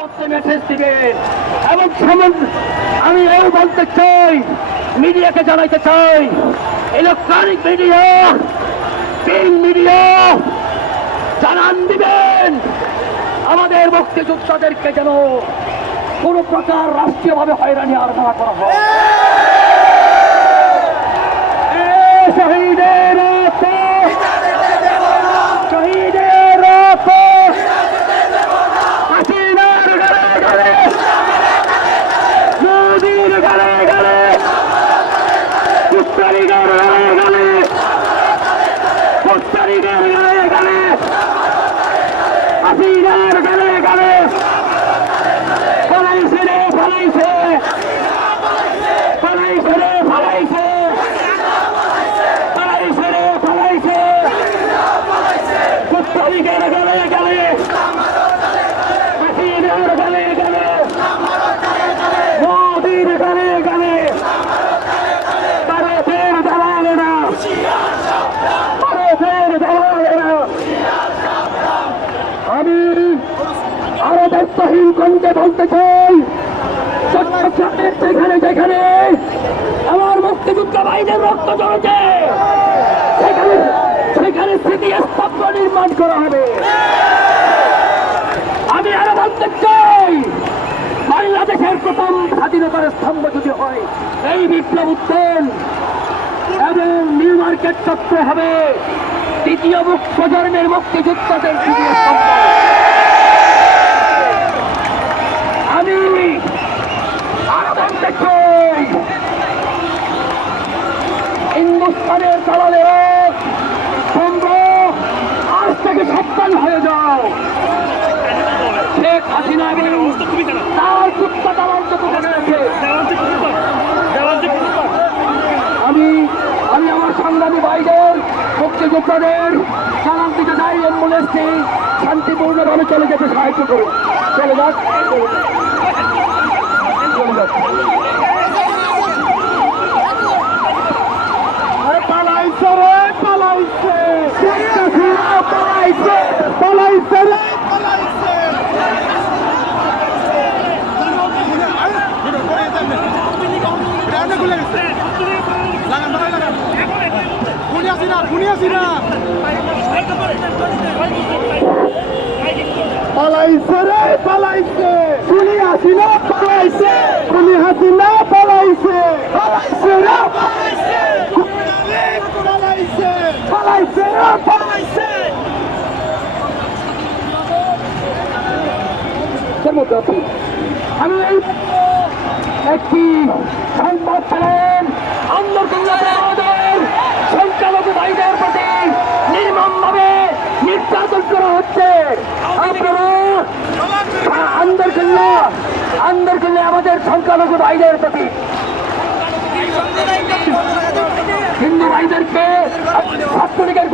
মধ্যে মেসেজ দিবেন এবং আমি এও বলতে চাই, মিডিয়াকে জানাইতে চাই, ইলেকট্রনিক মিডিয়া, প্রিন্ট মিডিয়া জানান দিবেন আমাদের মুক্তিযোদ্ধাদেরকে যেন কোন প্রকার রাষ্ট্রীয়ভাবে হয়রানি আর না করা হয়। শহীদের শহীদের হাসিনার গালে গালে, মোদির গালে গালে, পুত্তরিকার গালে গালে, পুত্তরিকার গালে গালে, হাসিনার গালে গালে ফলাইছে রে ফলাইছে, ফলাইছে রে ফলাইছে, ফলাইছে রে ফলাইছে, পুত্তরিকার গালে গালে, হাসিনার গালে গালে, মোদির গালে গালে, ভারতের দালালেরা, ভারতের দালালেরা। আমি আরো দায়িত্বহীন কণ্ঠে বলতে চাই, চট্টগ্রামের যেখানে যেখানে আমার মুক্তিযোদ্ধা ভাইদের রক্ত ঝরেছে সেখানে সেখানে স্মৃতিস্তম্ভ নির্মাণ করা হবে। আমি আরো বলতে চাই, বাংলাদেশের প্রথম স্বাধীনতার স্তম্ভ যদি হয় এই বিপ্লব উত্তোলন এবং নিউ মার্কেট চত্বর হবে দ্বিতীয় প্রজন্মের মুক্তিযোদ্ধাদের স্মৃতিস্তম্ভ। আমি আরো বলতে চাই, হিন্দুস্তানের দালালেরা তোমরা আজ থেকে সাবধান হয়ে যাও। শেখ হাসিনা এবং তার কুত্তা দালাল যত আছে, আমি আমার সংগ্রামী ভাইদের মুক্তিযোদ্ধাদের সালাম দিতে চাই। অ্যাম্বুলেন্সটি শান্তিপূর্ণভাবে চলে যেতে সাহায্য করুন। চলে যাক, চলে যাক। পালাইছে রে পালাইছে, পালাইছে পালাইছে রে পালাইছে। পালাইছে রে পালাইছে, খুনি হাসিনা পালাইছে, খুনি হাসিনা পালাইছে, পালাইছে রে পালাইছে, পালাইছে পালাইছে রে পালাইছে। আমি একটি সংবাদ পেলেন, আন্দোলনের সংখ্যালঘু ভাইদের প্রতি নির্মমভাবে নির্যাতন করা হচ্ছে। আপনারা আন্দোলন করলে আমাদের সংখ্যালঘু ভাইদের প্রতি, হিন্দু ভাইদেরকে ছাত্রলীগের